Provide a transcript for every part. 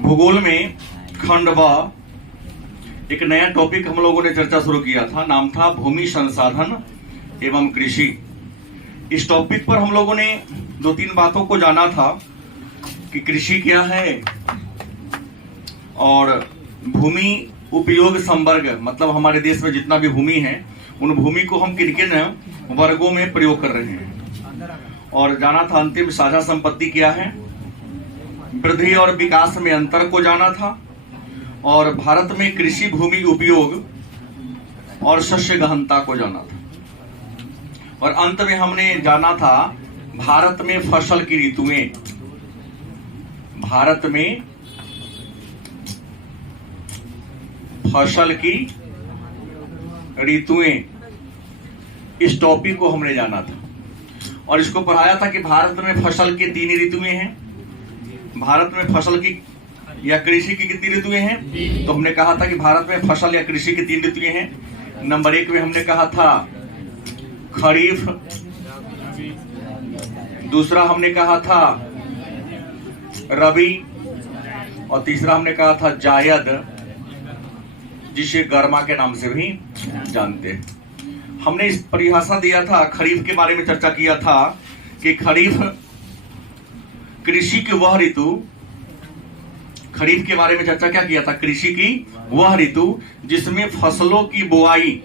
भूगोल में खंड व एक नया टॉपिक हम लोगों ने चर्चा शुरू किया था, नाम था भूमि संसाधन एवं कृषि। इस टॉपिक पर हम लोगों ने दो तीन बातों को जाना था कि कृषि क्या है और भूमि उपयोग संवर्ग, मतलब हमारे देश में जितना भी भूमि है उन भूमि को हम किन किन वर्गों में प्रयोग कर रहे हैं, और जाना था अंतिम साझा संपत्ति क्या है, वृद्धि और विकास में अंतर को जाना था, और भारत में कृषि भूमि उपयोग और शस्य गहनता को जाना था, और अंत में हमने जाना था भारत में फसल की ऋतुएं। भारत में फसल की ऋतुएं, इस टॉपिक को हमने जाना था और इसको पढ़ाया था कि भारत में फसल की 3 ऋतुएं हैं। भारत में फसल की या कृषि की कितनी ऋतुएं हैं? तो हमने कहा था कि भारत में फसल या कृषि की 3 ऋतुएं हैं। नंबर 1 में हमने कहा था खरीफ, दूसरा हमने कहा था रबी, और तीसरा हमने कहा था जायद, जिसे गर्मा के नाम से भी जानते हैं। हमने इस परिभाषा दिया था, खरीफ के बारे में चर्चा किया था कि खरीफ कृषि की वह ऋतु, खरीफ के बारे में चर्चा क्या किया था, कृषि की वह ऋतु जिसमें फसलों की बुआई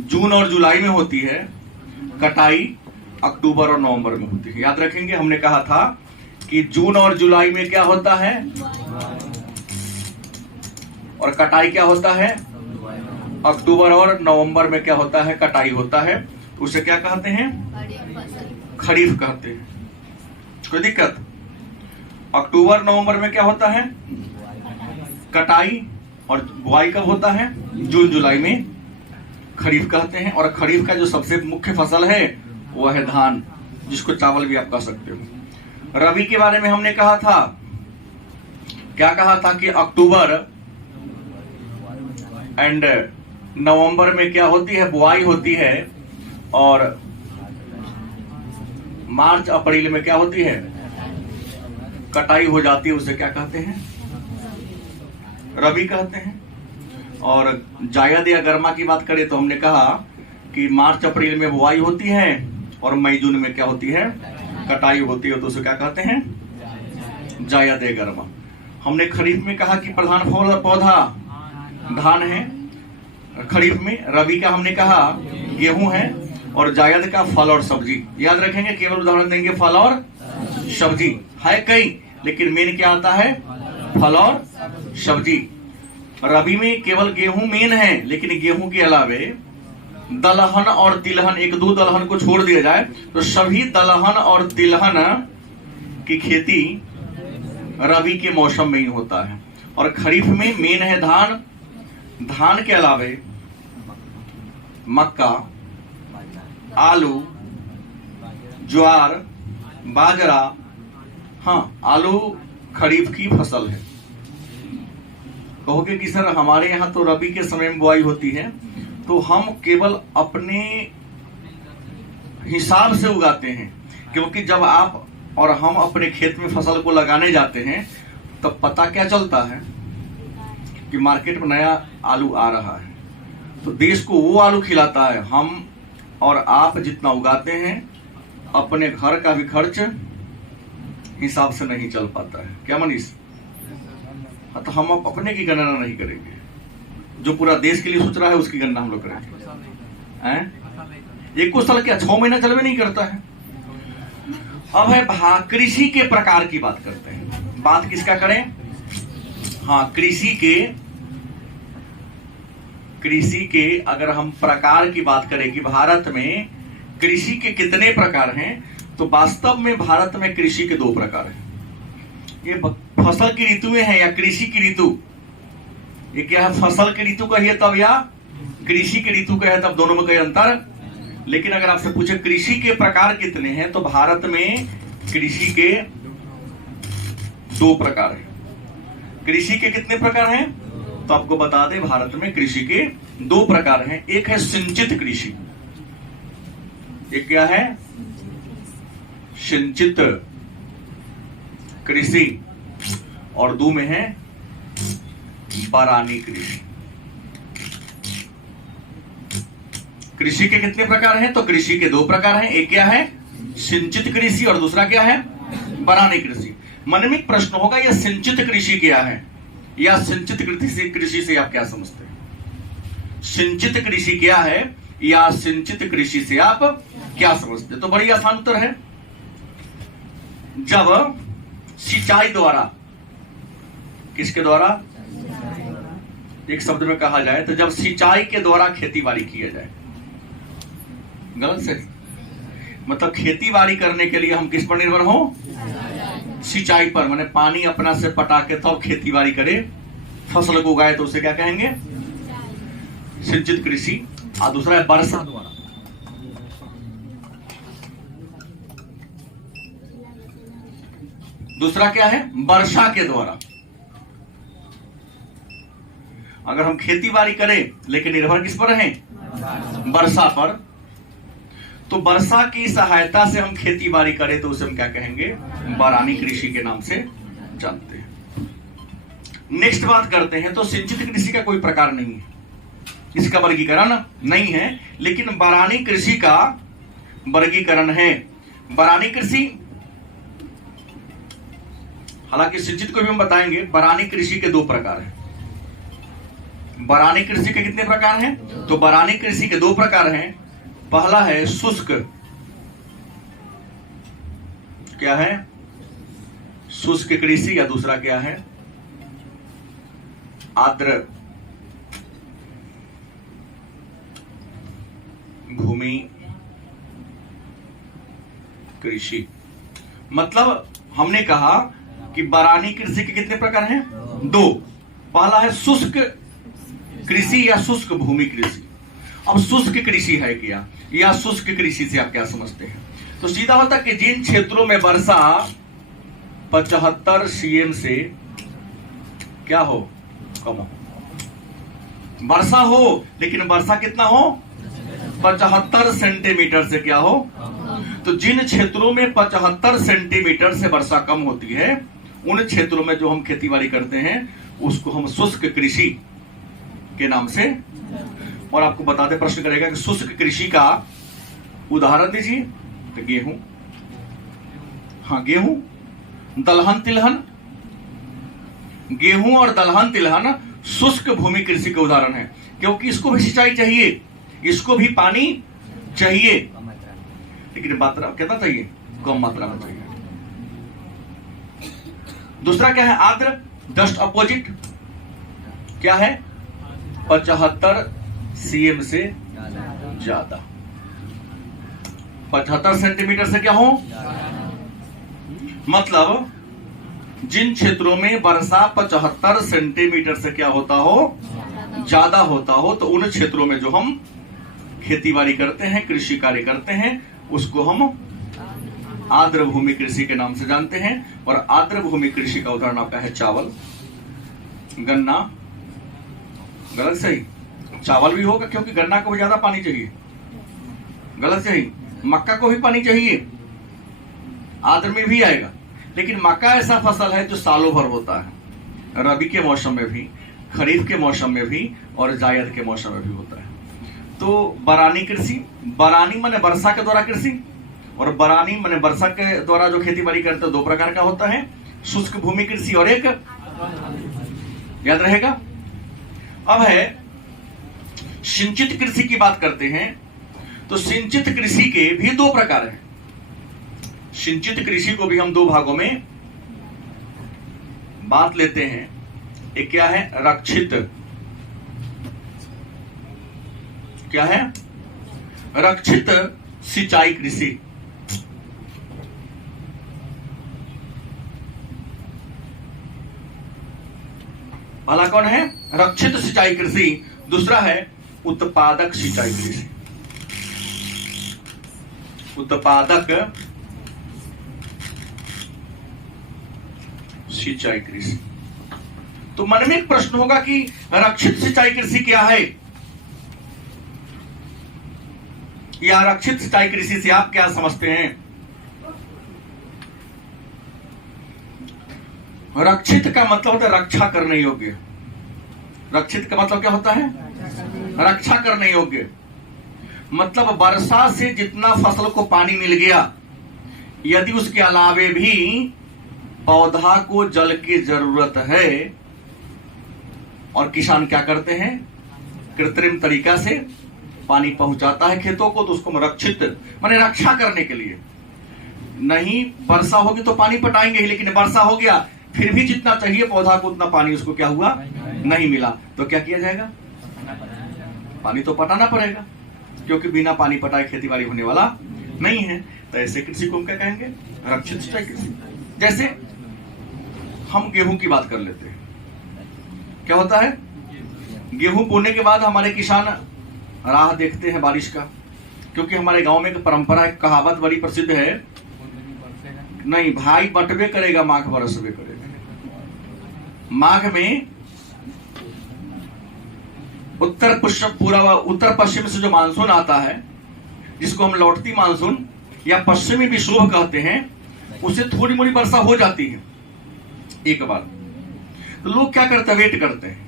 जून और जुलाई में होती है, कटाई अक्टूबर और नवंबर में होती है। याद रखेंगे, हमने कहा था कि जून और जुलाई में क्या होता है और कटाई क्या होता है, अक्टूबर और नवंबर में क्या होता है, कटाई होता है। उसे क्या कहते हैं, खरीफ कहते हैं। कोई दिक्कत? अक्टूबर नवंबर में क्या होता है, कटाई, और बुआई कब होता है, जून जुलाई में, खरीफ कहते हैं। और खरीफ का जो सबसे मुख्य फसल है वह है धान, जिसको चावल भी आप कह सकते हो। रबी के बारे में हमने कहा था, क्या कहा था कि अक्टूबर एंड नवंबर में क्या होती है, बुआई होती है, और मार्च अप्रैल में क्या होती है, कटाई हो जाती है। उसे क्या कहते हैं, रबी कहते हैं। और जायद या गर्मा की बात करें तो हमने कहा कि मार्च अप्रैल में बुआई होती है और मई जून में क्या होती है, कटाई होती है, तो उसे क्या कहते हैं, जायद या गर्मा। हमने खरीफ में कहा कि प्रधान फल पौधा धान है खरीफ में, रबी का हमने कहा गेहूं है, और जायद का फल और सब्जी। याद रखेंगे, केवल उदाहरण देंगे, फल और सब्जी है कई, लेकिन मेन क्या आता है, फल और सब्जी। रबी में केवल गेहूं मेन है, लेकिन गेहूं के अलावे दलहन और तिलहन, 1-2 दलहन को छोड़ दिया जाए तो सभी दलहन और तिलहन की खेती रबी के मौसम में ही होता है। और खरीफ में मेन है धान, धान के अलावे मक्का, आलू, ज्वार, बाजरा। हाँ, आलू खरीफ की फसल है। कहोगे कि सर हमारे यहाँ तो रबी के समय में बुआई होती है, तो हम केवल अपने हिसाब से उगाते हैं, क्योंकि जब आप और हम अपने खेत में फसल को लगाने जाते हैं तब पता क्या चलता है कि मार्केट में नया आलू आ रहा है, तो देश को वो आलू खिलाता है। हम और आप जितना उगाते हैं, अपने घर का भी खर्च हिसाब से नहीं चल पाता है। क्या मनीष? तो हम अपने की गणना नहीं करेंगे, जो पूरा देश के लिए सोच रहा है उसकी गणना हम लोग करेंगे। एक को साल क्या 6 महीना चलवे नहीं करता है। अब है कृषि के प्रकार की बात करते हैं। बात किसका करें? हाँ, कृषि के अगर हम प्रकार की बात करें कि भारत में कृषि के कितने प्रकार हैं, तो वास्तव में भारत में कृषि के 2 प्रकार हैं। ये फसल की ऋतुएं हैं या कृषि की ऋतु, ये क्या है, फसल की ऋतु कहिए तब या कृषि की ऋतु कहे तब, दोनों में कोई अंतर। लेकिन अगर आपसे पूछे कृषि के प्रकार कितने हैं, तो भारत में कृषि के 2 प्रकार हैं। कृषि के कितने प्रकार हैं? तो आपको बता दें, भारत में कृषि के 2 प्रकार हैं। एक है सिंचित कृषि, एक क्या है? सिंचित कृषि, और दो में है बारानी कृषि। कृषि के कितने प्रकार हैं? तो कृषि के दो प्रकार हैं, एक क्या है? सिंचित कृषि और दूसरा क्या है? बारानी कृषि। मन में एक प्रश्न होगा, यह सिंचित कृषि क्या है या सिंचित कृषि से आप क्या समझते हैं? सिंचित कृषि क्या है या सिंचित कृषि से आप क्या समझते हैं? तो बड़ी आसान उत्तर है, जब सिंचाई द्वारा, किसके द्वारा? एक शब्द में कहा जाए तो जब सिंचाई के द्वारा खेती बाड़ी किया जाए। गलत से मतलब खेती बाड़ी करने के लिए हम किस पर निर्भर हो? सिंचाई पर, माने पानी अपना से पटा के तो खेती बाड़ी करे, फसल को उगाए, तो उसे क्या कहेंगे? सिंचित कृषि। और दूसरा है वर्षा द्वारा। दूसरा क्या है? वर्षा के द्वारा। अगर हम खेती बाड़ी करें लेकिन निर्भर किस पर हैं? वर्षा पर, तो वर्षा की सहायता से हम खेती बाड़ी करें तो उसे हम क्या कहेंगे? बारानी कृषि के नाम से जानते हैं। नेक्स्ट बात करते हैं, तो सिंचित कृषि का कोई प्रकार नहीं है, इसका वर्गीकरण नहीं है, लेकिन बारानी कृषि का वर्गीकरण है। बारानी कृषि, हालांकि सिंचित को भी हम बताएंगे, बारानी कृषि के दो प्रकार हैं। बारानी कृषि के कितने प्रकार हैं? तो बारानी कृषि के दो प्रकार हैं। पहला है शुष्क, क्या है? शुष्क कृषि, या दूसरा क्या है? आर्द्र भूमि कृषि। मतलब हमने कहा कि बारानी कृषि के कितने प्रकार हैं? दो। पहला है शुष्क कृषि या शुष्क भूमि कृषि। अब शुष्क कृषि है क्या या शुष्क कृषि से आप क्या समझते हैं? तो सीधा होता कि जिन क्षेत्रों में वर्षा 75 cm से क्या हो? कम हो। वर्षा हो लेकिन वर्षा कितना हो? 75 सेंटीमीटर से क्या हो? तो जिन क्षेत्रों में 75 सेंटीमीटर से वर्षा कम होती है, उन क्षेत्रों में जो हम खेती बाड़ी करते हैं उसको हम शुष्क कृषि के नाम से। और आपको बताते प्रश्न करेगा कि शुष्क कृषि का उदाहरण दीजिए, तो गेहूं, हाँ गेहूं, दलहन तिलहन। गेहूं और दलहन तिलहन शुष्क भूमि कृषि के उदाहरण है, क्योंकि इसको भी सिंचाई चाहिए, इसको भी पानी चाहिए, लेकिन मात्रा कितना चाहिए? कम मात्रा में चाहिए। दूसरा क्या है? आर्द्र, जस्ट अपोजिट, क्या है? 75 cm से ज्यादा। 75 सेंटीमीटर से क्या हो? मतलब जिन क्षेत्रों में वर्षा 75 सेंटीमीटर से क्या होता हो? ज्यादा होता हो, तो उन क्षेत्रों में जो हम खेती बाड़ी करते हैं, कृषि कार्य करते हैं, उसको हम आर्द्र भूमि कृषि के नाम से जानते हैं। और आर्द्र भूमि कृषि का उदाहरण आपका है चावल, गन्ना। गलत सही? चावल भी होगा क्योंकि गन्ना को भी ज्यादा पानी चाहिए। गलत सही? मक्का को भी पानी चाहिए, आर्द्र में भी आएगा। लेकिन मक्का ऐसा फसल है जो सालों भर होता है, रबी के मौसम में भी, खरीफ के मौसम में भी और जायद के मौसम में भी होता है। तो बारानी कृषि, बारानी माने वर्षा के द्वारा कृषि, और बारानी माने वर्षा के द्वारा जो खेती बाड़ी करते हैं, दो प्रकार का होता है, शुष्क भूमि कृषि और एक, याद रहेगा। अब है सिंचित कृषि की बात करते हैं, तो सिंचित कृषि के भी दो प्रकार हैं। सिंचित कृषि को भी हम दो भागों में बात लेते हैं। एक क्या है? रक्षित, क्या है? रक्षित सिंचाई कृषि। पहला कौन है? रक्षित सिंचाई कृषि। दूसरा है उत्पादक सिंचाई कृषि। उत्पादक सिंचाई कृषि। तो मन में एक प्रश्न होगा कि रक्षित सिंचाई कृषि क्या है? या आरक्षित सिंचाई कृषि से आप क्या समझते हैं? रक्षित का मतलब होता है रक्षा करने योग्य। रक्षित का मतलब क्या होता है? रक्षा करने योग्य। मतलब वर्षा से जितना फसल को पानी मिल गया, यदि उसके अलावे भी पौधा को जल की जरूरत है और किसान क्या करते हैं, कृत्रिम तरीका से पानी पहुंचाता है खेतों को, तो उसको रक्षित माने रक्षा करने के लिए। नहीं वर्षा होगी तो पानी पटाएंगे ही, लेकिन वर्षा हो गया फिर भी जितना चाहिए पौधा को उतना पानी उसको क्या हुआ, नहीं मिला, तो क्या किया जाएगा? पानी तो पटाना पड़ेगा, क्योंकि बिना पानी पटाए खेती बाड़ी होने वाला नहीं है। तो ऐसे कृषि को हम क्या कहेंगे? रक्षित सिंचाई कृषि। जैसे हम गेहूं की बात कर लेते हैं, क्या होता है? गेहूं बोने के बाद हमारे किसान राह देखते हैं बारिश का, क्योंकि हमारे गांव में एक परंपरा, एक कहावत बड़ी प्रसिद्ध है, नहीं भाई बटबे करेगा माघ बरसबे करेगा। माघ में उत्तर पश्चिम से जो मानसून आता है, जिसको हम लौटती मानसून या पश्चिमी विक्षोभ कहते हैं, उससे थोड़ी मोड़ी वर्षा हो जाती है एक बार। तो लोग क्या करते हैं? वेट करते हैं।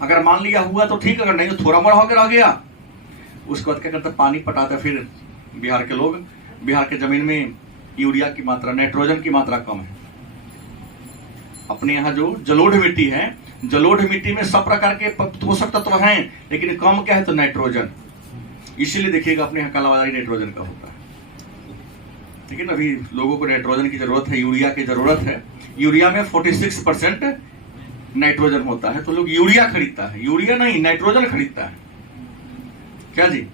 अगर मान लिया हुआ तो ठीक, अगर नहीं तो थोड़ा मोड़ा होकर रह गया, उसके बाद क्या करते हैं? पानी पटाते। फिर बिहार के लोग, बिहार के जमीन में यूरिया की मात्रा, नाइट्रोजन की मात्रा कम है। अपने यहाँ जो जलोढ़ मिट्टी है, जलोढ़ मिट्टी में सब प्रकार के पोषक तत्व हैं, लेकिन कम क्या है? तो नाइट्रोजन। इसीलिए देखिएगा अपने यहाँ कालाबाजारी नाइट्रोजन का होता है। लेकिन अभी लोगों को नाइट्रोजन की जरूरत है, यूरिया की जरूरत है। यूरिया में 46% नाइट्रोजन होता है, तो लोग यूरिया खरीदता है। यूरिया नहीं, नाइट्रोजन खरीदता है। क्या जी?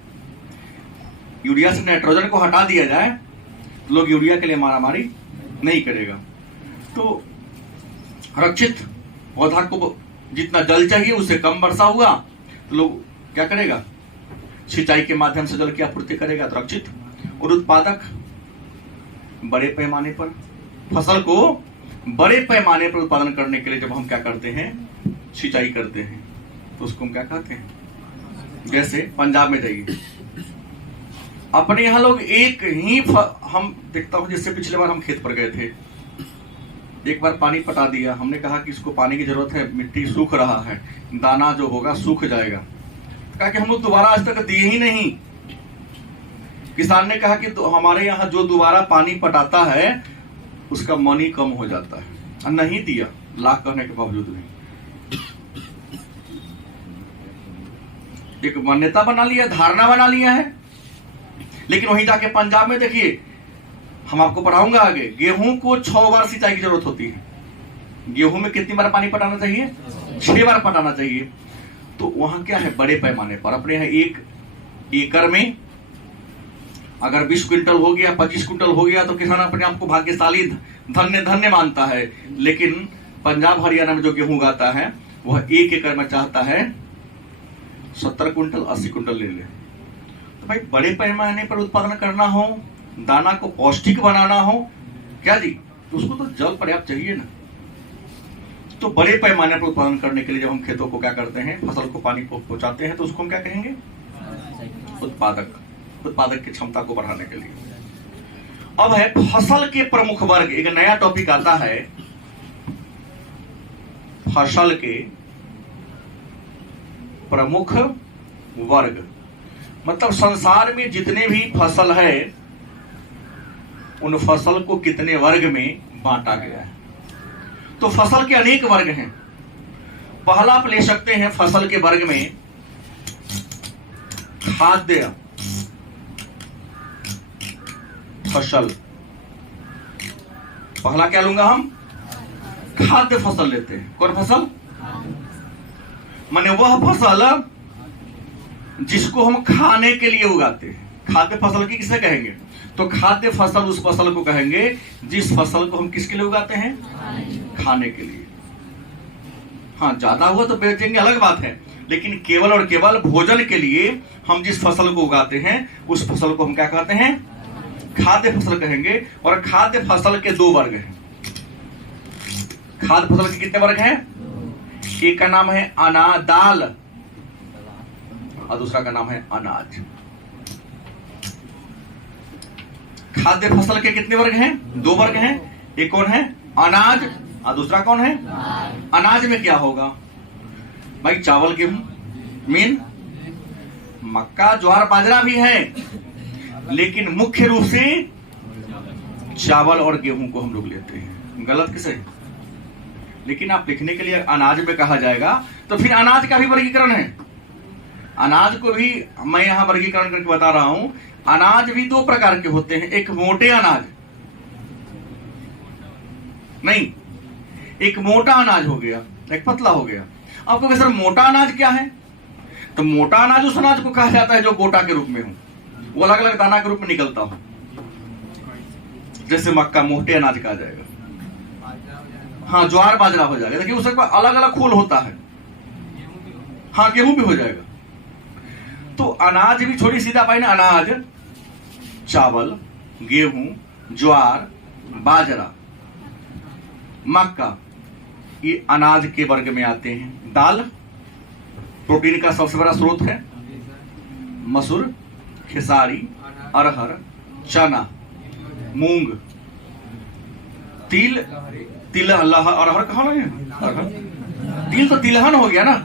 यूरिया से नाइट्रोजन को हटा दिया जाए तो लोग यूरिया के लिए मारामारी नहीं करेगा। तो रक्षित पौधा को जितना जल चाहिए उससे कम वर्षा हुआ तो लोग क्या करेगा? सिंचाई के माध्यम से जल की आपूर्ति करेगा, तो रक्षित। और उत्पादक, बड़े पैमाने पर फसल को बड़े पैमाने पर उत्पादन करने के लिए जब हम क्या करते हैं? सिंचाई करते हैं, तो उसको हम क्या कहते हैं? जैसे पंजाब में जाइए, अपने यहाँ लोग एक ही हम देखता हूं, जिससे पिछले बार हम खेत पर गए थे, एक बार पानी पटा दिया, हमने कहा कि इसको पानी की जरूरत है, मिट्टी सूख रहा है, दाना जो होगा सूख जाएगा। कहा कि हम लोग दोबारा आज तक दिए ही नहीं। किसान ने कहा कि तो हमारे यहाँ जो दोबारा पानी पटाता है उसका मनी कम हो जाता है। नहीं दिया, लाख कहने के बावजूद नहीं। एक मान्यता बना लिया, धारणा बना लिया है। लेकिन वहीं जाके पंजाब में देखिए, हम आपको पढ़ाऊंगा आगे, गेहूं को 6 बार सिंचाई की जरूरत होती है। गेहूं में कितनी बार पानी पटाना चाहिए? 6 बार पटाना चाहिए। तो वहां क्या है? बड़े पैमाने पर। अपने यहाँ 1 एकड़ में अगर 20 क्विंटल हो गया, 25 क्विंटल हो गया, तो किसान अपने आप को भाग्यशाली, धन्य धन्य मानता है। लेकिन पंजाब हरियाणा में जो गेहूं उगाता है वह 1 एकड़ में चाहता है 70 क्विंटल 80 क्विंटल ले ले। तो भाई बड़े पैमाने पर उत्पादन करना हो, दाना को पौष्टिक बनाना हो, क्या जी, तो उसको तो जल पर्याप्त चाहिए ना। तो बड़े पैमाने पर उत्पादन करने के लिए जब हम खेतों को क्या करते हैं? फसल को पानी पहुंचाते हैं, तो उसको हम क्या कहेंगे? उत्पादक। उत्पादक की क्षमता को बढ़ाने के लिए। अब है फसल के प्रमुख वर्ग। एक नया टॉपिक आता है, फसल के प्रमुख वर्ग। मतलब संसार में जितने भी फसल है उन फसल को कितने वर्ग में बांटा गया है। तो फसल के अनेक वर्ग हैं। पहला आप ले सकते हैं फसल के वर्ग में खाद्य फसल। पहला क्या लूंगा हम? खाद्य फसल लेते हैं। कौन फसल? माने वह फसल जिसको हम खाने के लिए उगाते हैं। खाद्य फसल की किसे कहेंगे? तो खाद्य फसल उस फसल को कहेंगे जिस फसल को हम किसके लिए उगाते हैं? खाने के लिए। हाँ, ज्यादा हुआ तो बेचेंगे, अलग बात है, लेकिन केवल और केवल भोजन के लिए हम जिस फसल को उगाते हैं उस फसल को हम क्या कहते हैं? खाद्य फसल कहेंगे। और खाद्य फसल के 2 वर्ग हैं। खाद्य फसल के कितने वर्ग हैं? एक का नाम है दाल और दूसरा का नाम है अनाज। खाद्य फसल के कितने वर्ग हैं? 2 वर्ग हैं। एक कौन है? अनाज, और दूसरा कौन है? अनाज में क्या होगा भाई? चावल, गेहूं, मीन, मक्का, ज्वार, बाजरा भी है, लेकिन मुख्य रूप से चावल और गेहूं को हम लोग लेते हैं। गलत किसे? लेकिन आप लिखने के लिए अनाज में कहा जाएगा तो फिर अनाज का भी वर्गीकरण है। अनाज को भी मैं यहां वर्गीकरण करके बता रहा हूं। अनाज भी 2 प्रकार के होते हैं। एक मोटे अनाज, नहीं, एक मोटा अनाज हो गया, एक पतला हो गया। आपको सर मोटा अनाज क्या है? तो मोटा अनाज उस अनाज को कहा जाता है जो गोटा के रूप में हो, वो अलग अलग दाना के रूप में निकलता हो। जैसे मक्का मोटे अनाज कहा जाएगा। हाँ, ज्वार बाजरा हो जाएगा। देखिए उसके पास अलग अलग खोल होता है। हाँ, गेहूं भी हो जाएगा। तो अनाज भी छोटी सीधा पाई ना, अनाज, चावल, गेहूं, ज्वार, बाजरा, मक्का, ये अनाज के वर्ग में आते हैं। दाल प्रोटीन का सबसे बड़ा स्रोत है। मसूर, खेसारी, अरहर, चना, मूंग, तिल, अरहर कहा ना है? तिल तो तिलहन हो गया ना।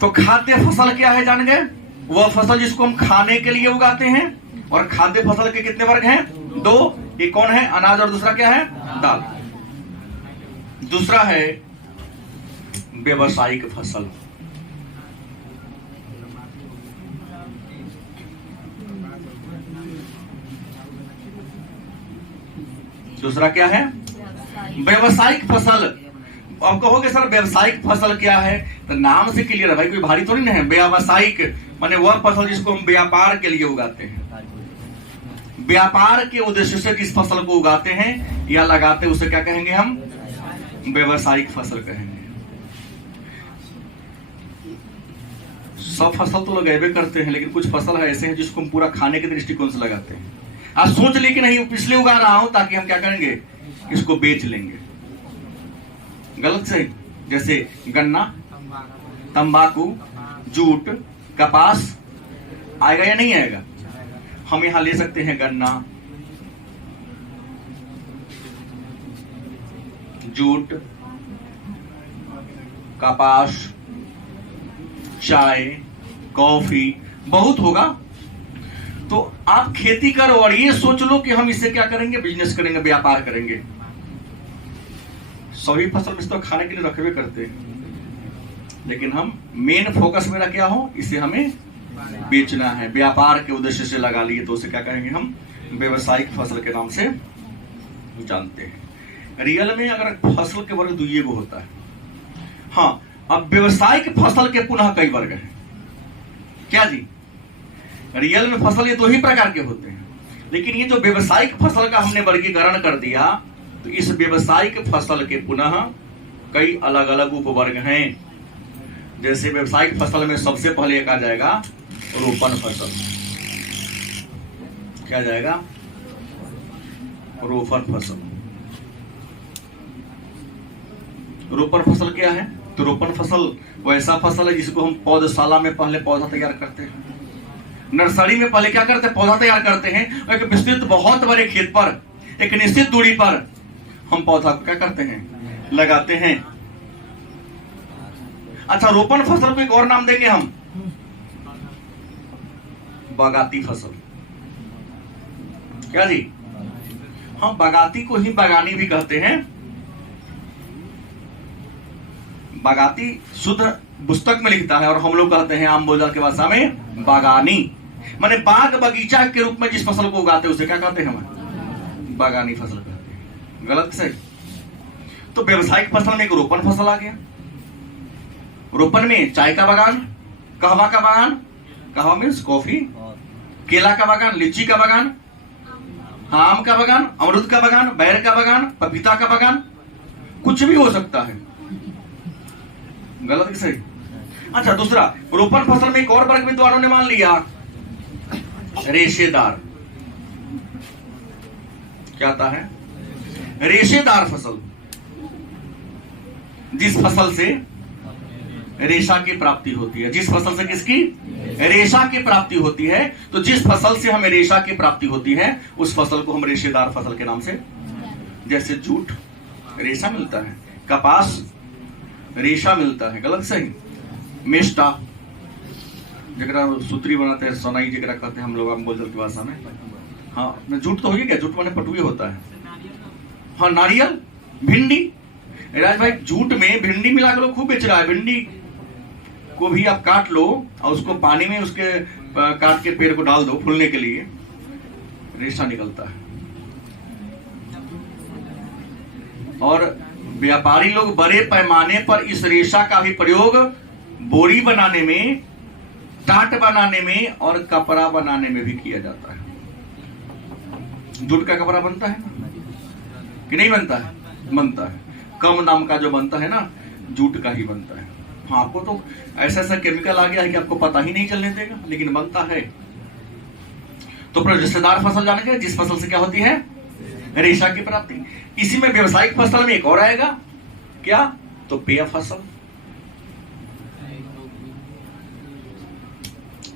तो खाद्य फसल क्या है जान गए? वह फसल जिसको हम खाने के लिए उगाते हैं। और खाद्य फसल के कितने वर्ग हैं? 2। एक कौन है? अनाज, और दूसरा क्या है? दाल। दूसरा है व्यवसायिक फसल। दूसरा क्या है? व्यवसायिक फसल। अब कहोगे सर व्यवसायिक फसल क्या है? तो नाम से क्लियर है भाई, कोई भारी थोड़ी नहीं है। व्यवसायिक माने वह फसल जिसको हम व्यापार के लिए उगाते हैं। व्यापार के उद्देश्य से जिस फसल को उगाते हैं या लगाते हैं उसे क्या कहेंगे हम? व्यवसायिक फसल कहेंगे। सब फसल तो लगाए करते हैं, लेकिन कुछ फसल है ऐसे हैं जिसको हम पूरा खाने के दृष्टिकोण से लगाते हैं। आज सोच ले कि नहीं पिछले उगा रहा हूं ताकि हम क्या करेंगे? इसको बेच लेंगे। गलत सही। जैसे गन्ना, तंबाकू, जूट, कपास आएगा या नहीं आएगा? हम यहां ले सकते हैं गन्ना, जूट, कपास, चाय, कॉफी, बहुत होगा। तो आप खेती करो और ये सोच लो कि हम इससे क्या करेंगे? बिजनेस करेंगे, व्यापार करेंगे। सभी फसल में तो खाने के लिए रखबे करते हैं, लेकिन हम मेन फोकस मेरा क्या हो? इसे हमें बेचना है, व्यापार के उद्देश्य से लगा लिए तो उसे क्या कहेंगे हम? व्यवसायिक फसल के नाम से जानते हैं। रियल में अगर फसल के वर्ग 2 गो होता है। हाँ, अब व्यवसायिक फसल के पुनः कई वर्ग हैं। क्या जी? रियल में फसल ये 2 ही प्रकार के होते हैं, लेकिन ये जो व्यवसायिक फसल का हमने वर्गीकरण कर दिया, तो इस व्यवसायिक फसल के पुनः कई अलग अलग उपवर्ग हैं। जैसे व्यवसायिक फसल में सबसे पहले एक आ जाएगा रोपण फसल। क्या जाएगा? रोपण फसल। रोपण फसल क्या है? तो रोपण फसल वैसा फसल है जिसको हम पौधशाला में पहले पौधा तैयार करते हैं। नर्सरी में पहले क्या करते हैं? पौधा तैयार करते हैं। एक विस्तृत बहुत बड़े खेत पर एक निश्चित दूरी पर हम पौधा को क्या करते हैं? लगाते हैं। अच्छा, रोपण फसल को एक और नाम देंगे हम, बागाती फसल। क्या जी? हाँ, बागाती को ही बागानी भी कहते हैं। बागाती शुद्ध पुस्तक में लिखता है और हम लोग कहते हैं आम बोलचाल की भाषा में बागानी। माने बाग बगीचा के रूप में जिस फसल को उगाते हैं उसे क्या कहते हैं? हम बागानी फसल कहते हैं। गलत सही? तो व्यवसायिक फसल में एक रोपण फसल आ गया। रोपण में चाय का बागान, कहवा का बागान, कहवा मीन्स कॉफी, केला का बागान, लीची का बागान, आम का बागान, अमरूद का बागान, बैर का बागान, पपीता का बागान, कुछ भी हो सकता है। गलत कि सही? अच्छा, दूसरा रोपण फसल में एक और वर्ग विद्वानों ने मान लिया, रेशेदार। क्या आता है? रेशेदार फसल। जिस फसल से रेशा की प्राप्ति होती है। जिस फसल से किसकी? रेशा की प्राप्ति होती है। तो जिस फसल से हमें रेशा की प्राप्ति होती है उस फसल को हम रेशेदार फसल के नाम से, जैसे जूट रेशा मिलता है, कपास रेशा मिलता है, गलत सही, मेष्टा जगरा सूत्री बनाते हैं, सोनाई जगरा कहते हैं हम लोग बोलचल की भाषा में। हाँ जूट तो हो गया, जूट माने पटुई होता है। हाँ नारियल, भिंडी, राज भाई जूट में भिंडी मिला के लोग खूब बेच रहा है। भिंडी को भी आप काट लो और उसको पानी में उसके काट के पेड़ को डाल दो फूलने के लिए, रेशा निकलता है। और व्यापारी लोग बड़े पैमाने पर इस रेशा का भी प्रयोग बोरी बनाने में, टाट बनाने में और कपड़ा बनाने में भी किया जाता है। जूट का कपड़ा बनता है ना कि नहीं बनता है? बनता है। कम नाम का जो बनता है ना जूट का ही बनता है। हाँ आपको तो ऐसा ऐसा केमिकल आ गया है कि आपको पता ही नहीं चलने देगा, लेकिन बनता है। तो रेशेदार फसल जाने के, जिस फसल से क्या होती है रेशा की प्राप्ति। इसी में व्यवसायिक फसल में एक और आएगा क्या, तो पेय फसल।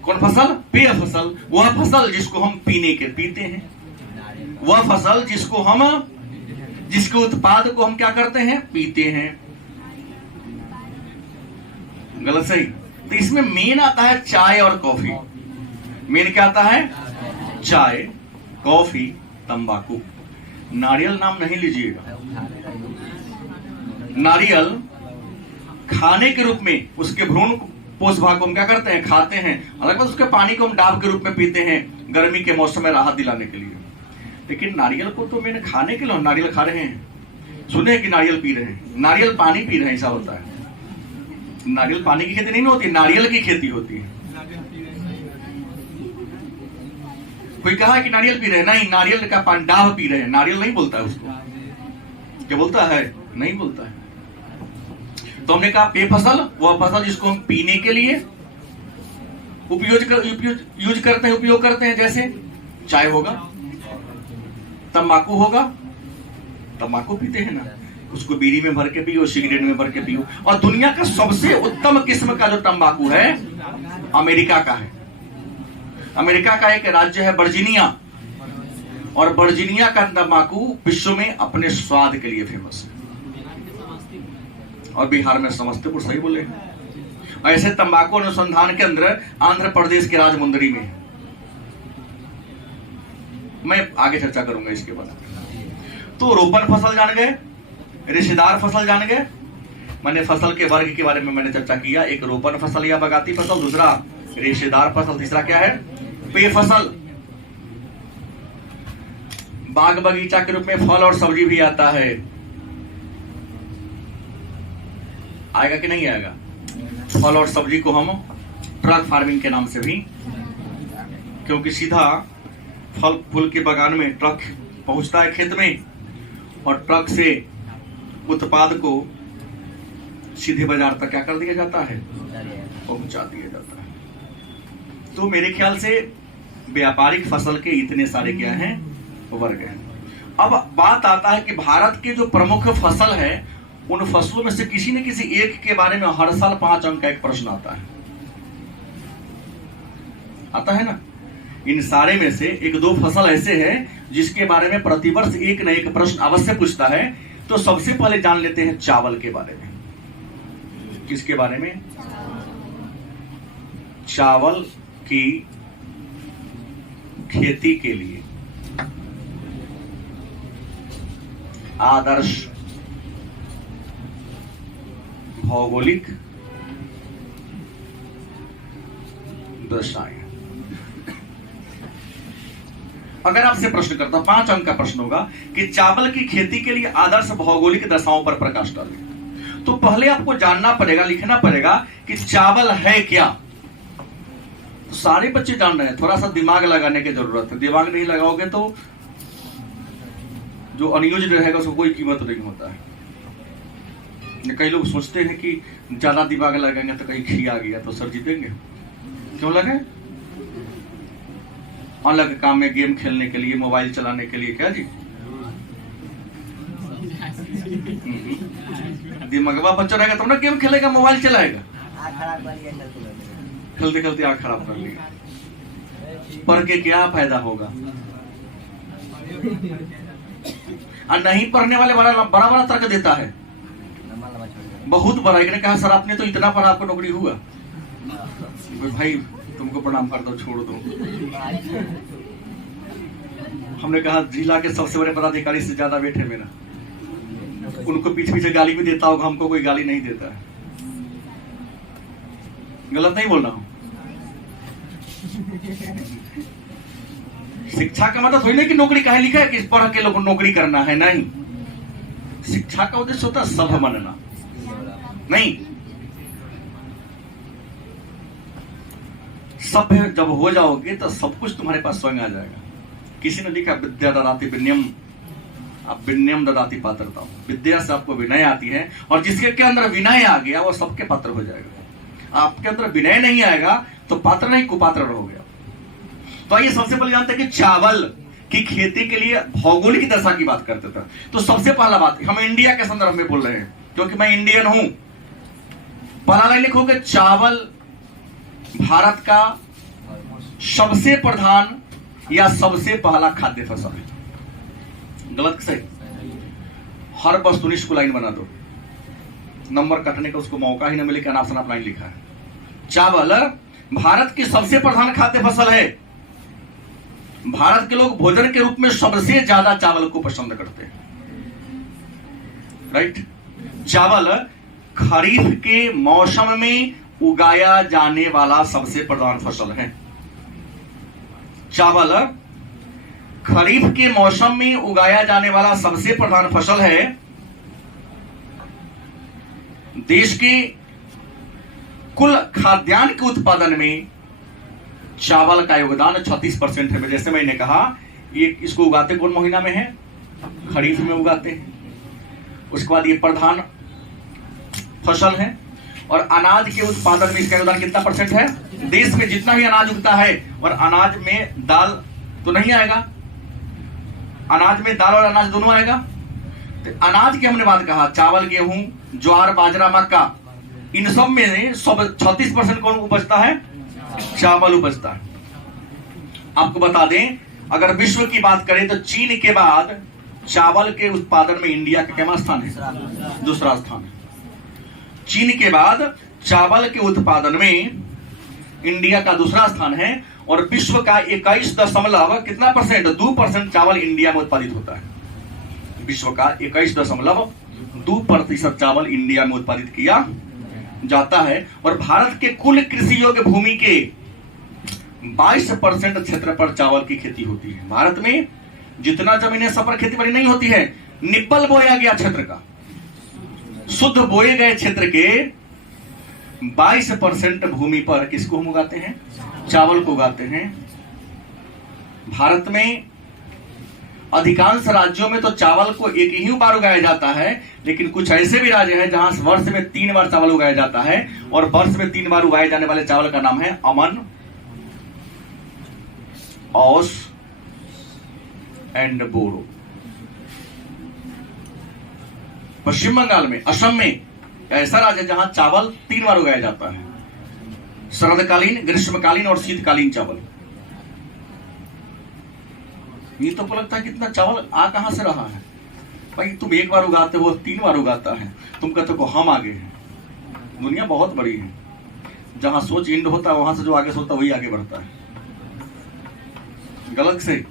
कौन फसल? पेय फसल। वह फसल जिसको हम पीते हैं, वह फसल जिसके उत्पाद को हम क्या करते हैं, पीते हैं, गलत सही। तो इसमें मेन आता है चाय और कॉफी। मेन क्या आता है? चाय, कॉफी, तंबाकू। नारियल नाम नहीं लीजिएगा। नारियल खाने के रूप में उसके भ्रूण पोष भाग को हम क्या करते हैं, खाते हैं। अलग बात उसके पानी को हम डाब के रूप में पीते हैं गर्मी के मौसम में राहत दिलाने के लिए। लेकिन नारियल को तो मैंने खाने के लिए नारियल खा रहे हैं, सुने कि नारियल पी रहे हैं, नारियल पानी पी रहे हैं, ऐसा होता है। नारियल पानी की खेती नहीं होती, नारियल की खेती होती है। कोई कहा कि नारियल पी रहे हैं, नहीं, नारियल का पानी डाब पी रहे हैं। नारियल नहीं बोलता है उसको, क्या बोलता है? नहीं बोलता है। तो हमने कहा पेय फसल वह फसल जिसको हम पीने के लिए उपयोग करते हैं, जैसे चाय होगा, तंबाकू होगा, तंबाकू पीते हैं ना, उसको बीड़ी में भर के पियो, सिगरेट में भर के पियो। और दुनिया का सबसे उत्तम किस्म का जो तंबाकू है अमेरिका का है। अमेरिका का एक राज्य है वर्जीनिया, और वर्जीनिया का तंबाकू विश्व में अपने स्वाद के लिए फेमस है। और बिहार में समस्तीपुर, सही बोले। ऐसे तंबाकू अनुसंधान केंद्र आंध्र प्रदेश के राजमुंदरी में है। मैं आगे चर्चा करूंगा इसके बाद। तो रोपण फसल जान गए, रेशेदार फसल जान गए। मैंने फसल के वर्ग के बारे में मैंने चर्चा किया। एक रोपण फसल या बगाती फसल, दूसरा रेशेदार फसल, तीसरा क्या है, पेय फसल। बाग बगीचा के रूप में फल और सब्जी भी आता है। आएगा कि नहीं आएगा? फल और सब्जी को हम ट्रक फार्मिंग के नाम से भी, क्योंकि सीधा फल फूल के बगान में ट्रक पहुंचता है खेत में, और ट्रक से उत्पाद को सीधे बाजार तक क्या कर दिया जाता है, पहुंचा दिया जाता है। तो मेरे ख्याल से व्यापारिक फसल के इतने सारे क्या हैं, वर्ग हैं। अब बात आता है कि भारत के जो प्रमुख फसल है उन फसलों में से किसी न किसी एक के बारे में हर साल 5 अंक का एक प्रश्न आता है ना। इन सारे में से 1-2 फसल ऐसे हैं जिसके बारे में प्रतिवर्ष एक न एक प्रश्न अवश्य पूछता है। तो सबसे पहले जान लेते हैं चावल के बारे में। किसके बारे में? चावल की खेती के लिए आदर्श भौगोलिक दशाएं। अगर आपसे प्रश्न करता हूं, 5 अंक का प्रश्न होगा कि चावल की खेती के लिए आदर्श भौगोलिक दशाओं पर प्रकाश डालें, तो पहले आपको जानना पड़ेगा, लिखना पड़ेगा कि चावल है क्या। तो सारे बच्चे जान रहे हैं, थोड़ा सा दिमाग लगाने की जरूरत है। दिमाग नहीं लगाओगे तो जो अनयूज्ड रहेगा उसको कोई कीमत नहीं होता है। कई लोग सोचते हैं कि ज्यादा दिमाग लगाएंगे तो कहीं खिया गया तो सर जीतेंगे। क्यों लगे? अलग काम में, गेम खेलने के लिए, मोबाइल चलाने के लिए, क्या जी दिमागवा बच्चा रहेगा तो ना गेम खेलेगा, मोबाइल चलाएगा। खेलते खेलते आंख खराब कर लिया। पढ़ के क्या फायदा होगा? और नहीं पढ़ने वाले बड़ा बड़ा बड़ा तर्क देता है, बहुत बड़ा। एक ने कहा सर आपने तो इतना पढ़ा, आपको नौकरी हुआ? भाई तुमको प्रणाम कर दो, छोड़ दो। हमने कहा जिला के सबसे बड़े पदाधिकारी से ज्यादा वेट है मेरा, उनको पीछे पीछे गाली भी देता होगा, हमको कोई गाली नहीं देता है। गलत नहीं बोल रहा हूं। शिक्षा का मतलब थोड़ी ना कि नौकरी काहे लिखा है कि पढ़ के लोग नौकरी करना है, नहीं। शिक्षा का उद्देश्य होता है सभ्य बनना, नहीं। सभ्य जब हो जाओगे तो सब कुछ तुम्हारे पास स्वयं आ जाएगा। किसी ने लिखा विद्या ददाति विनयम, आप विनयम ददाति पात्रता। विद्या से आपको विनय आती है, और जिसके के अंदर विनय आ गया वो सबके पात्र हो जाएगा। आपके अंदर विनय नहीं आएगा तो पात्र नहीं कुपात्र रहोगे। तो आइए सबसे पहले जानते हैं कि चावल की खेती के लिए भौगोलिक दशा की बात करते थे। तो सबसे पहला बात, हम इंडिया के संदर्भ में बोल रहे हैं क्योंकि मैं इंडियन हूं। पहला लाइन लिखोगे, चावल भारत का सबसे प्रधान या सबसे पहला खाद्य फसल है। गलत सही? हर वस्तुनिष्ठ को लाइन बना दो, नंबर कटने का उसको मौका ही न मिले कि अनाप शनाप लाइन लिखा है। चावल भारत की सबसे प्रधान खाद्य फसल है। भारत के लोग भोजन के रूप में सबसे ज्यादा चावल को पसंद करते हैं, राइट। चावल खरीफ के मौसम में उगाया जाने वाला सबसे प्रधान फसल है। चावल खरीफ के मौसम में उगाया जाने वाला सबसे प्रधान फसल है। देश के कुल खाद्यान्न के उत्पादन में चावल का योगदान 36% है। जैसे मैंने कहा, ये इसको उगाते कौन महीना में है? खरीफ में उगाते हैं। उसके बाद ये प्रधान फसल है, और अनाज के उत्पादन में इसका योगदान कितना परसेंट है? देश में जितना भी अनाज उगता है, और अनाज में दाल तो नहीं आएगा, अनाज में दाल और अनाज दोनों आएगा। तो अनाज की हमने बात कहा, चावल, गेहूं, ज्वार, बाजरा, मक्का, इन सब में सब 36% कौन उपजता है? चावल उपजता है। आपको बता दें, अगर विश्व की बात करें तो चीन के बाद चावल के उत्पादन में इंडिया का क्या स्थान है? दूसरा स्थान है। चीन के बाद चावल के उत्पादन में इंडिया का दूसरा स्थान है, और विश्व का 21 दशमलव कितना परसेंट? 2% चावल इंडिया में उत्पादित होता है। विश्व का 21.2% चावल इंडिया में उत्पादित किया जाता है। और भारत के कुल कृषि योग्य भूमि के 22% क्षेत्र पर चावल की खेती होती है। भारत में जितना जमीन है सब पर खेती बाड़ी नहीं होती है। निप्पल बोया गया क्षेत्र का, शुद्ध बोए गए क्षेत्र के 22% भूमि पर किसको हम उगाते हैं? चावल को उगाते हैं। भारत में अधिकांश राज्यों में तो चावल को एक ही बार उगाया जाता है, लेकिन कुछ ऐसे भी राज्य हैं जहां वर्ष में 3 बार चावल उगाया जाता है, और वर्ष में 3 बार उगाए जाने वाले चावल का नाम है अमन, औस एंड बोरो। पश्चिम बंगाल में, असम में ऐसा राज्य है जहां चावल 3 बार उगाया जाता है, शरदकालीन, ग्रीष्मकालीन और शीतकालीन चावल। ये तो लगता है कितना चावल आ कहां से रहा है? भाई तुम 1 बार उगाते हो, 3 बार उगाता है, तुम कहते हो हम आगे हैं। दुनिया बहुत बड़ी है, जहां सोच इंड होता है वहां से जो आगे सोचता है वही आगे बढ़ता है। गलत से,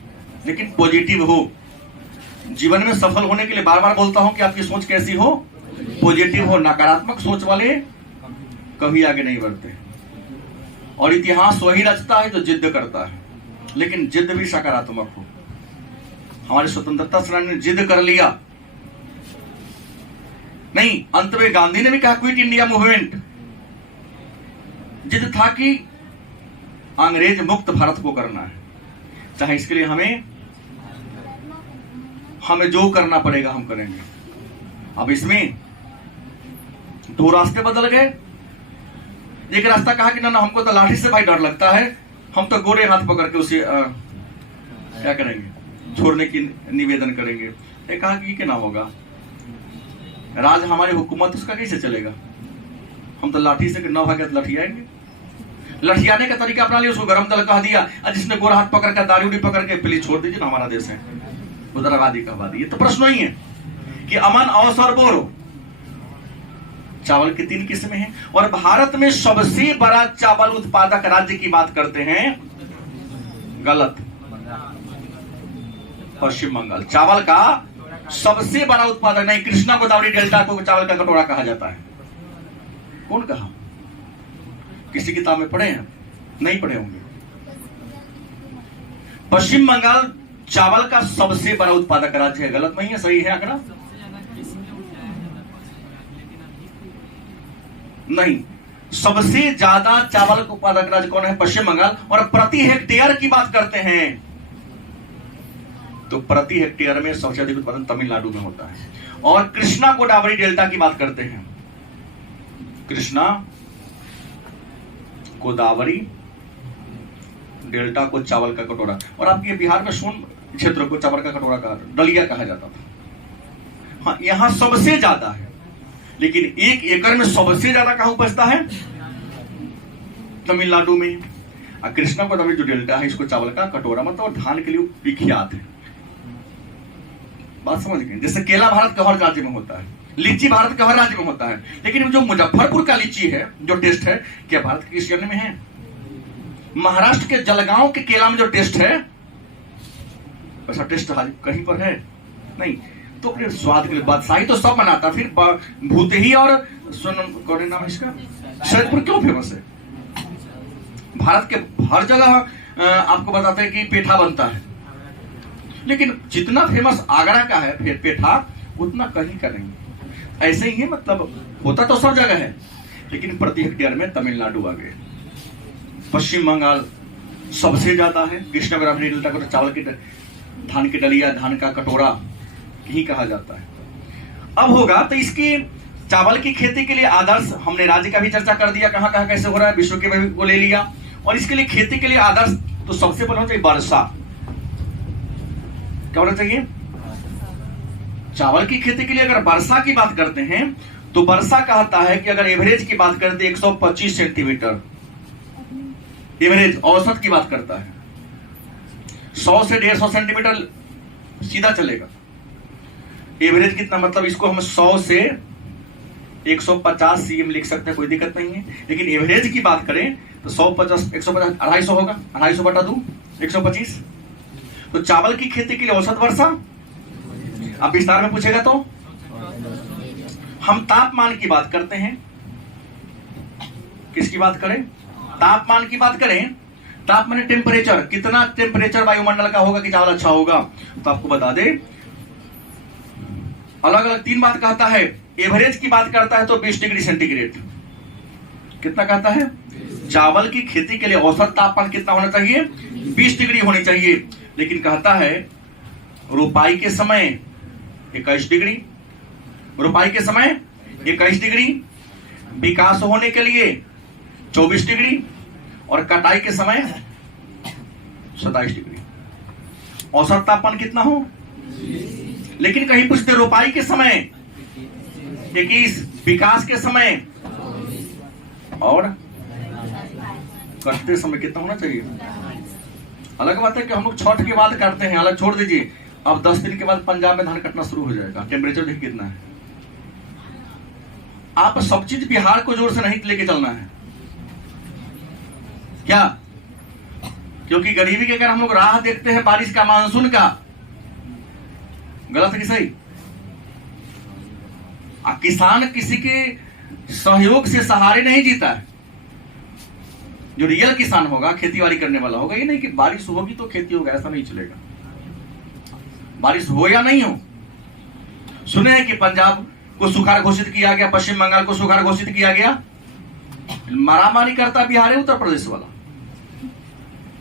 लेकिन पॉजिटिव हो। जीवन में सफल होने के लिए बार बार बोलता हूं कि आपकी सोच कैसी हो? पॉजिटिव हो। नकारात्मक सोच वाले कभी आगे नहीं बढ़ते। और इतिहास वही रचता है जो जिद्द करता है, लेकिन जिद्द भी सकारात्मक हो। हमारे स्वतंत्रता सेनानी ने जिद कर लिया नहीं, अंत में गांधी ने भी कहा क्विट इंडिया मूवमेंट। जिद था कि अंग्रेज मुक्त भारत को करना है, चाहे इसके लिए हमें जो करना पड़ेगा हम करेंगे। अब इसमें 2 रास्ते बदल गए। एक रास्ता कहा कि ना हमको तो लाठी से भाई डर लगता है, हम तो गोरे हाथ पकड़ के उसे क्या करेंगे, छोड़ने की निवेदन करेंगे। ये कहा कि क्या ना होगा, राज हमारी हुकूमत उसका कैसे चलेगा, हम तो लाठी से 9 भागे लाठी आएंगे। लठियाने का तरीका अपना लिया, उसको गरम दल कह दिया, और जिसने गोरा हाथ पकड़ कर दाढ़ी उड़ी पकड़ के प्लीज छोड़ दीजिए ना, हमारा देश है उदारवादी कहवादी। ये तो प्रश्न नहीं है कि अमन अवसर बोरो। चावल की 3 किस्में हैं और भारत में सबसे बड़ा चावल उत्पादक राज्य की बात करते हैं, गलत, पश्चिम बंगाल। चावल का सबसे बड़ा उत्पादक नहीं, कृष्णा गोदावरी डेल्टा को चावल का कटोरा कहा जाता है। कौन कहा? किसी किताब में पढ़े हैं? नहीं पढ़े होंगे। पश्चिम बंगाल चावल का सबसे बड़ा उत्पादक राज्य है। गलत नहीं है, सही है आंकड़ा? नहीं, सबसे ज्यादा चावल का उत्पादक राज्य कौन है? पश्चिम बंगाल। और प्रति हेक्टेयर की बात करते हैं तो प्रति हेक्टेयर में सबसे अधिक उत्पादन तमिलनाडु में होता है। और कृष्णा गोदावरी डेल्टा की बात करते हैं, कृष्णा गोदावरी डेल्टा को चावल का कटोरा, और आपके बिहार में सोन क्षेत्र को चावल का कटोरा का दलिया कहा जाता था। हाँ, यहां सबसे ज्यादा है, लेकिन 1 एकड़ में सबसे ज्यादा कहां उपजता है? तमिलनाडु में। कृष्णा गोदावरी जो डेल्टा है, इसको चावल का कटोरा मतलब धान के लिए विख्यात है। बात समझ गए? जैसे केला भारत के हर राज्य में होता है, लीची भारत के हर राज्य में होता है, लेकिन जो मुजफ्फरपुर का लीची है, जो टेस्ट है, क्या भारत के किसी अन्य में है? महाराष्ट्र के जलगांव के केला में जो टेस्ट है, ऐसा टेस्ट कहीं पर है नहीं। तो अपने स्वाद के लिए बादशाही तो सब बनाता, फिर भूतही और कौन नाम है इसका, सैदपुर क्यों फेमस है? भारत के हर जगह आपको बताते हैं कि पेठा बनता है, लेकिन जितना फेमस आगरा का है फिर पेठा, उतना कहीं का नहीं। ऐसे ही है, मतलब होता तो सब जगह है, लेकिन प्रति हेक्टेयर में तमिलनाडु आगे। पश्चिम बंगाल सबसे ज्यादा है। कृष्णा गोदावरी डेल्टा को चावल की धान की डलिया, धान का कटोरा ही कहा जाता है। अब होगा तो इसकी चावल की खेती के लिए आदर्श, हमने राज्य का भी चर्चा कर दिया, कहां कहां कैसे हो रहा है, विश्व के भी को ले लिया। और इसके लिए खेती के लिए आदर्श तो सबसे पहले होना चाहिए वर्षा। क्या होना चाहिए? चावल की खेती के लिए अगर वर्षा की बात करते हैं तो वर्षा कहता है कि अगर एवरेज की बात करते 125 सेंटीमीटर, एवरेज औसत की बात करता है। 100 से 150 सेंटीमीटर सीधा चलेगा। एवरेज कितना, मतलब इसको हम 100 से 150 सीएम लिख सकते हैं, कोई दिक्कत नहीं है। लेकिन एवरेज की बात करें तो 150, 150, 250 होगा, 250 बटा 2 125। तो चावल की खेती के लिए औसत वर्षा, अब विस्तार में पूछेगा तो हम तापमान की बात करते हैं। किसकी बात करें? तापमान की बात करें। तापमान टेम्परेचर, कितना टेम्परेचर वायुमंडल का होगा कि चावल अच्छा होगा? तो आपको बता दे, अलग अलग 3 बात कहता है। एवरेज की बात करता है तो 20 डिग्री सेंटीग्रेड। कितना कहता है? चावल की खेती के लिए औसत तापमान कितना होना चाहिए? 20 डिग्री होनी चाहिए। लेकिन कहता है रोपाई के समय 21 डिग्री, रोपाई के समय 21 डिग्री, विकास होने के लिए 24 डिग्री और कटाई के समय 27 डिग्री। औसत तापमान कितना हो? लेकिन कहीं पूछते रोपाई के समय 21, विकास के समय और कटते समय कितना होना चाहिए? अलग बात है कि हम लोग छठ के बाद करते हैं, अलग छोड़ दीजिए। अब 10 दिन के बाद पंजाब में धान कटना शुरू हो जाएगा। टेम्परेचर देखिए कितना है। आप सब चीज बिहार को जोर से नहीं लेके चलना है क्या? क्योंकि गरीबी के अगर हम लोग राह देखते हैं बारिश का, मानसून का, गलत कि सही? किसान किसी के सहयोग से सहारे नहीं जीता है। जो रियल किसान होगा, खेती बाड़ी करने वाला होगा, ये नहीं कि बारिश होगी तो खेती होगा, ऐसा नहीं चलेगा। बारिश हो या नहीं हो। सुने हैं कि पंजाब को सुखाड़ घोषित किया गया, पश्चिम बंगाल को सुखाड़ घोषित किया गया। मारामारी करता बिहार है, उत्तर प्रदेश वाला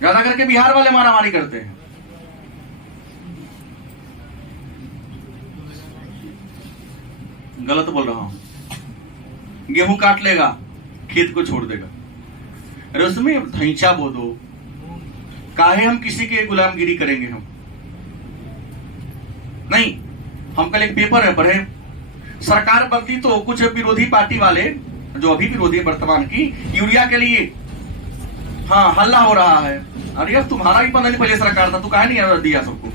ज्यादा करके बिहार वाले मारामारी करते हैं। गलत बोल रहा हूं। गेहूं काट लेगा, खेत को छोड़ देगा। अरे उसमें धैंचा बो दो, काहे हम किसी के गुलामगिरी करेंगे? हम नहीं। हम कल एक पेपर है पढ़े, सरकार बदली तो कुछ विरोधी पार्टी वाले, जो अभी विरोधी है वर्तमान की, यूरिया के लिए हाँ हल्ला हो रहा है, अरे यार तुम्हारा ही 15 दिन पहले सरकार था, तू काहे नहीं दिया सबको?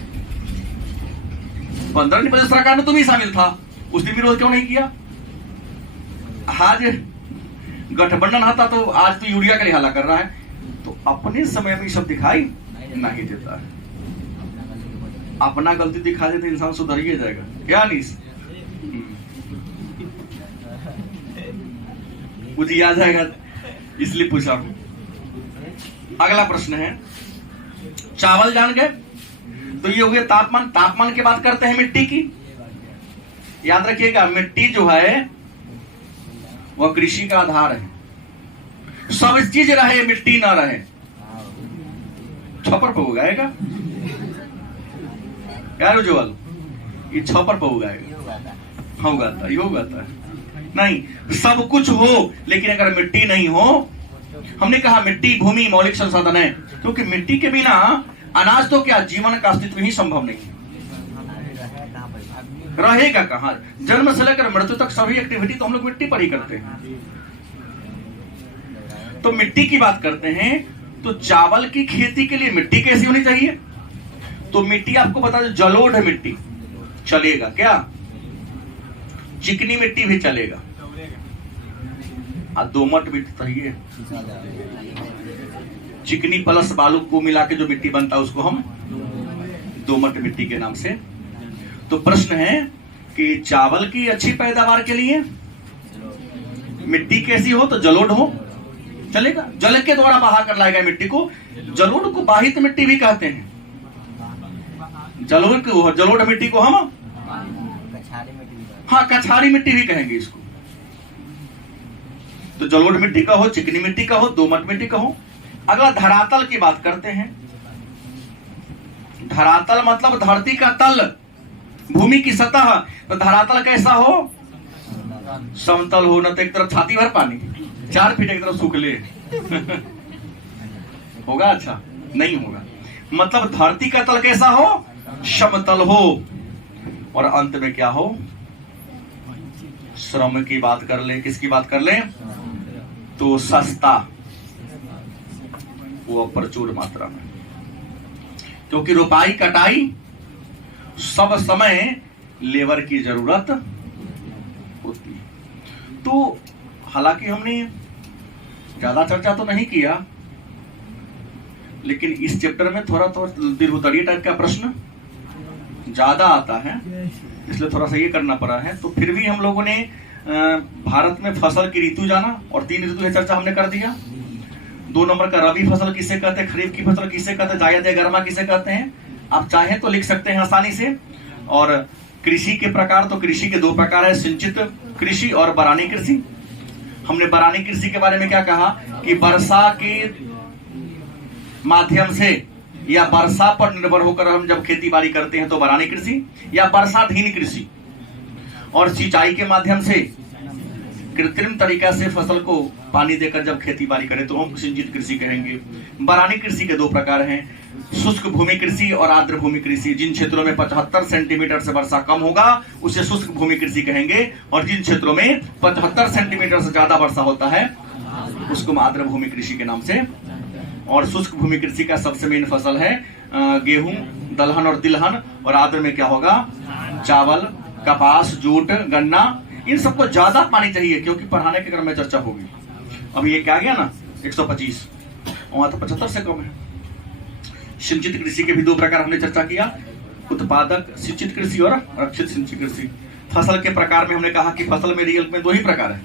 15 दिन पहले सरकार में तुम ही शामिल था, उस दिन विरोध क्यों नहीं किया? आज गठबंधन आता तो आज तो यूरिया के लिए हल्ला कर रहा है। तो अपने समय में सब दिखाई नहीं देता है। अपना गलती दिखा दे तो इंसान सुधर ही जाएगा क्या? नहीं मुझे याद आएगा इसलिए पूछा हूं। अगला प्रश्न है, चावल जान गए तो ये हो गया तापमान। तापमान की बात करते हैं मिट्टी की। याद रखिएगा मिट्टी जो है वह कृषि का आधार है। सब चीज रहे मिट्टी ना रहे, छप्पर पर उगाएगा यार उज्जवल, ये छप्पर पर उगाएगा? हाँ उगाता, ये उगाता है नहीं। सब कुछ हो लेकिन अगर मिट्टी नहीं हो, हमने कहा मिट्टी भूमि मौलिक संसाधन है, क्योंकि मिट्टी के बिना अनाज तो क्या जीवन का अस्तित्व ही संभव नहीं है। रहेगा कहां? जन्म से लेकर मृत्यु तक सभी एक्टिविटी तो हम लोग मिट्टी पर ही करते हैं। तो मिट्टी की बात करते हैं तो चावल की खेती के लिए मिट्टी कैसी होनी चाहिए? तो मिट्टी आपको बता दो, जलोढ़ मिट्टी चलेगा क्या? चिकनी मिट्टी भी चलेगा, दोमट मिट्टी चाहिए। चिकनी प्लस बालू को मिला के जो मिट्टी बनता है उसको हम दोमट मिट्टी के नाम से। तो प्रश्न है कि चावल की अच्छी पैदावार के लिए मिट्टी कैसी हो? तो जलोढ़ हो, चलेगा। जल के द्वारा बहा कर लाएगा मिट्टी को। जलोढ़ को बाहित मिट्टी भी कहते हैं। जलोढ़ मिट्टी को हम हाँ कछारी मिट्टी भी कहेंगे इसको। तो जलोढ़ मिट्टी का हो, चिकनी मिट्टी का हो, दोमट मिट्टी का हो। अगला धरातल की बात करते हैं। धरातल मतलब धरती का तल, भूमि की सतह। तो धरातल कैसा हो? समतल हो, न तो एक तरफ छाती भर पानी, 4 फीट एक तरफ सूखले होगा? अच्छा नहीं होगा। मतलब धरती का तल कैसा हो? समतल हो। और अंत में क्या हो? श्रम की बात कर ले। किसकी बात कर ले? तो सस्ता, वो प्रचुर मात्रा में, क्योंकि रुपाई कटाई सब समय लेबर की जरूरत होती है। तो हालांकि हमने ज्यादा चर्चा तो नहीं किया, लेकिन इस चैप्टर में थोड़ा तो दीर्घोत्तरीय टाइप का प्रश्न ज्यादा आता है, इसलिए थोड़ा सा ये करना पड़ा है। तो फिर भी हम लोगों ने भारत में फसल की ऋतु जाना और 3 ऋतु की चर्चा हमने कर दिया। 2 नंबर का रबी फसल किसे कहते हैं, खरीफ की फसल किसे कहते हैं, जायद या गर्मा किसे कहते हैं। आप चाहें तो लिख सकते हैं आसानी से। और कृषि के प्रकार, तो कृषि के 2 प्रकार है, सिंचित कृषि और बरानी कृषि। हमने बरानी कृषि के बारे में क्या कहा कि वर्षा के माध्यम से या वर्षा पर निर्भर होकर हम जब खेती बाड़ी करते हैं तो बरानी कृषि, या वर्षाधीन कृषि। और सिंचाई के माध्यम से कृत्रिम तरीका से फसल को पानी देकर जब खेती बाड़ी करें तो हम सिंचित कृषि कहेंगे। बरानी कृषि के 2 प्रकार हैं, शुष्क भूमि कृषि और आर्द्र भूमि कृषि। जिन क्षेत्रों में 75 सेंटीमीटर से वर्षा कम होगा उसे शुष्क भूमि कृषि कहेंगे, और जिन क्षेत्रों में 75 सेंटीमीटर से ज्यादा वर्षा होता है उसको हम आर्द्र भूमि कृषि के नाम से। और शुष्क भूमि कृषि का सबसे मेन फसल है गेहूं, दलहन और तिलहन। और आर्द्र में क्या होगा? चावल, कपास, जूट, गन्ना। इन सबको ज्यादा पानी चाहिए, क्योंकि पढ़ाने के क्रम में चर्चा होगी। अब ये क्या गया ना 125, वहां तो 75 से कम है। सिंचित कृषि के भी 2 प्रकार हमने चर्चा किया, उत्पादक सिंचित कृषि और रक्षित सिंचित कृषि। फसल के प्रकार में हमने कहा कि फसल में रियल में 2 ही प्रकार है।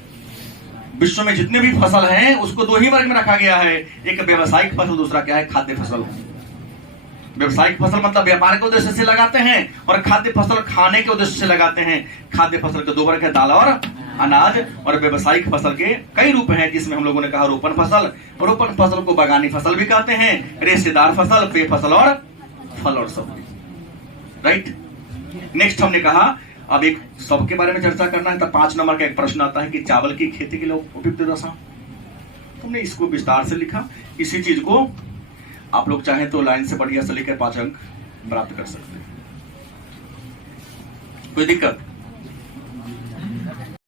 विश्व में जितने भी फसल हैं उसको 2 ही वर्ग में रखा गया है, एक व्यावसायिक फसल, दूसरा क्या है? खाद्य फसल। व्यावसायिक फसल मतलब व्यापार के उद्देश्य से लगाते हैं, और खाद्य फसल खाने के उद्देश्य से लगाते हैं। खाद्य फसल के 2 वर्ग है, दाल और अनाज। और व्यावसायिक फसल के कई रूप हैं, जिसमें हम लोगों ने कहा रोपण फसल। रोपण फसल को बागानी फसल भी कहते हैं, रेशेदार फसल, पेय फसल और फल और सब्जी। राइट। नेक्स्ट हमने कहा अब एक सबके बारे में चर्चा करना है, तो 5 नंबर का एक प्रश्न आता है कि चावल की खेती के लिए उपयुक्त दशा। तुमने इसको विस्तार से लिखा। इसी चीज को आप लोग चाहें तो लाइन से बढ़िया से लेकर 5 अंक प्राप्त कर सकते हैं, कोई दिक्कत